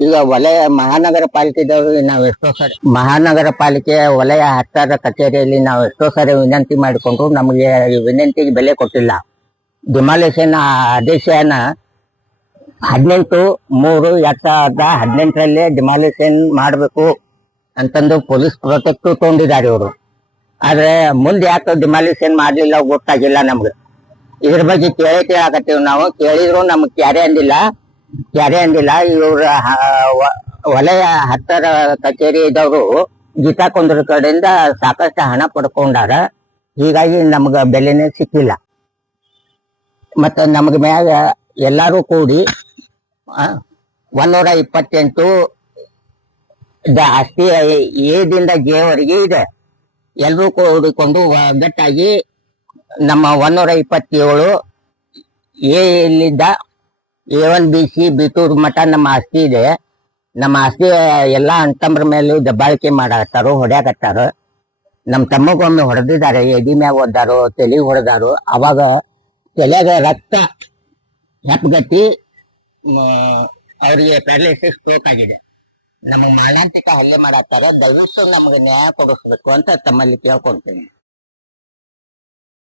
ಈಗ ವಲಯ, ಮಹಾನಗರ ಪಾಲಿಕೆದವರು ನಾವು ಎಷ್ಟೋ ಸರಿ, ಮಹಾನಗರ ಪಾಲಿಕೆಯ ವಲಯ ಹತ್ತಾರ ಕಚೇರಿಯಲ್ಲಿ ನಾವು ಎಷ್ಟೋ ಸಾರಿ ವಿನಂತಿ ಮಾಡಿಕೊಂಡು ನಮಗೆ ವಿನಂತಿಗೆ ಬೆಲೆ ಕೊಟ್ಟಿಲ್ಲ. ಡಿಮಾಲೇಷನ್ ಆದೇಶನ ಹದಿನೆಂಟು, ಮೂರು, ಎರಡ್ ಸಾವಿರದ ಹದಿನೆಂಟರಲ್ಲಿ ಡಿಮಾಲೇಷನ್ ಮಾಡಬೇಕು ಅಂತಂದು ಪೊಲೀಸ್ ಪ್ರೊಟೆಕ್ಟ್ ತಗೊಂಡಿದ್ದಾರೆ ಇವರು. ಆದ್ರೆ ಮುಂದೆ ಯಾಕೆ ಡಿಮಾಲಿಷನ್ ಮಾಡ್ಲಿಲ್ಲ ಗೊತ್ತಾಗಿಲ್ಲ ನಮ್ಗೆ. ಇದ್ರ ಬಗ್ಗೆ ಕೇಳೇ ಕೇಳಾಕತ್ತೀವಿ ನಾವು. ಕೇಳಿದ್ರು ನಮ್ಗೆ ಯಾರೇ ಅಂದಿಲ್ಲ. ಕ್ಯಾರೆ ಅಂದಿಲ್ಲ, ಇವ್ರ ವಲಯ ಹತ್ತರ ಕಚೇರಿ ಇದ್ದವರು ಗೀತಾ ಕುಂದ್ರ ಕಡೆಯಿಂದ ಸಾಕಷ್ಟು ಹಣ ಪಡ್ಕೊಂಡಾರ. ಹೀಗಾಗಿ ನಮ್ಗ ಬೆಲೆನೇ ಸಿಕ್ಕಿಲ್ಲ. ಮತ್ತ ನಮ್ಗ ಮ್ಯಾಗ ಎಲ್ಲಾರು ಕೂಡಿ ಒಂದೂರ ಇಪ್ಪತ್ತೆಂಟು ಆಸ್ತಿ ಏದಿಂದ ಜೇವರೆಗೆ ಇದೆ. ಎಲ್ಲರೂ ಕೂಡಿಕೊಂಡು ಒಗ್ಗಟ್ಟಾಗಿ ನಮ್ಮ ಒಂದೂರ ಇಪ್ಪತ್ತೇಳು ಎಲ್ಲಿದ್ದ A one B C B ಮಠ ನಮ್ಮ ಆಸ್ತಿ ಇದೆ. ನಮ್ಮ ಆಸ್ತಿ ಎಲ್ಲ ಅಂತಂಬ್ರ ಮೇಲೆ ದಬ್ಬಾಳಿಕೆ ಮಾಡಾಕತ್ತಾರು, ಹೊಡ್ಯಾಕತ್ತಾರ. ನಮ್ಮ ತಮ್ಮಗೊಮ್ಮೆ ಹೊಡೆದಿದ್ದಾರೆ ಎಡಿ ಮ್ಯಾಗ ಒದ್ದಾರು, ತಲೆ ಹೊಡೆದಾರು. ಅವಾಗ ತಲೆಗ ರಕ್ತ ಹೆಪ್ಪಗಟ್ಟಿ ಅವರಿಗೆ ಪ್ಯಾರಲಿಸಿಸ್ ಸ್ಟ್ರೋಕ್ ಆಗಿದೆ. ನಮಗೆ ಮಾರಣಾಂತಿಕ ಹಲ್ಲೆ ಮಾಡಾಕ್ತಾರ ದಯವಿಟ್ಟು ನಮಗೆ ನ್ಯಾಯ ಕೊಡಿಸ್ಬೇಕು ಅಂತ ತಮ್ಮಲ್ಲಿ ಕೇಳ್ಕೊಂತೀನಿ.